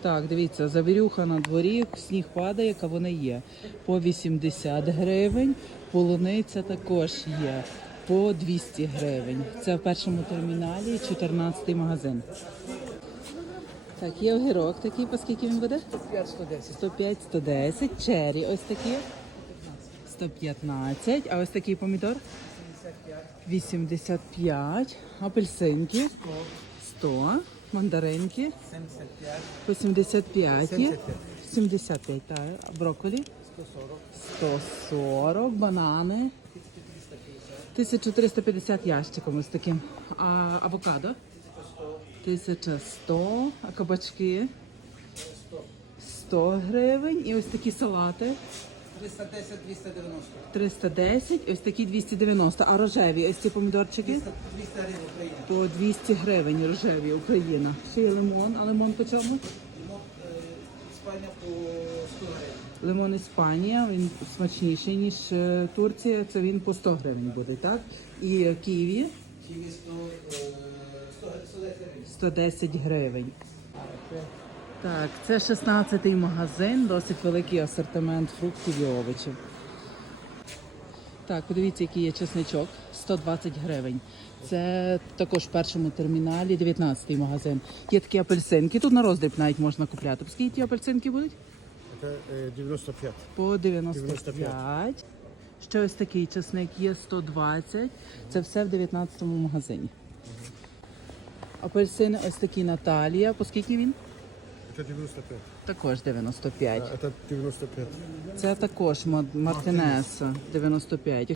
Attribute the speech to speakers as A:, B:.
A: Так, дивіться, завірюха на дворі, сніг падає, кавуни є. По 80 гривень, полуниця також є. По 200 гривень. Це в першому терміналі, 14-й магазин. Так, є огірок такий, по скільки він буде? 105, 110. Чері ось такі. 115. А ось такий помідор? 85. Апельсинки? 100. Мандаринки? 75. По 75. 75, так. А брокколі? 140. Банани? 1350 ящиком ось таким. А авокадо? 1100. А кабачки? 100 гривень. І ось такі салати?
B: 310-290.
A: 310. Ось такі 290. А рожеві ось ці помідорчики?
B: 200 гривень Україна.
A: По 200 гривень рожеві Україна. Ще є лимон. А лимон по чому?
B: Лимон Іспанія по 100 гривень.
A: Лимон Іспанія, він смачніший, ніж Турція, це він по 100 гривень буде, так? І ківі
B: Ківі
A: 110 гривень. Так, це 16-й магазин, досить великий асортимент фруктів і овочів. Так, подивіться, який є чесничок, 120 гривень. Це також в першому терміналі, 19-й магазин. Є такі апельсинки, тут на роздріб навіть можна купляти. Скільки ті апельсинки будуть?
C: Это 95.
A: По 95. Ще ось такий чесник є 120. Це все в 19-му магазині. Апельсини ось такі Наталія. По скільки він?
C: Это 95.
A: Також 95.
C: Это 95.
A: Це також Мартинеса 95.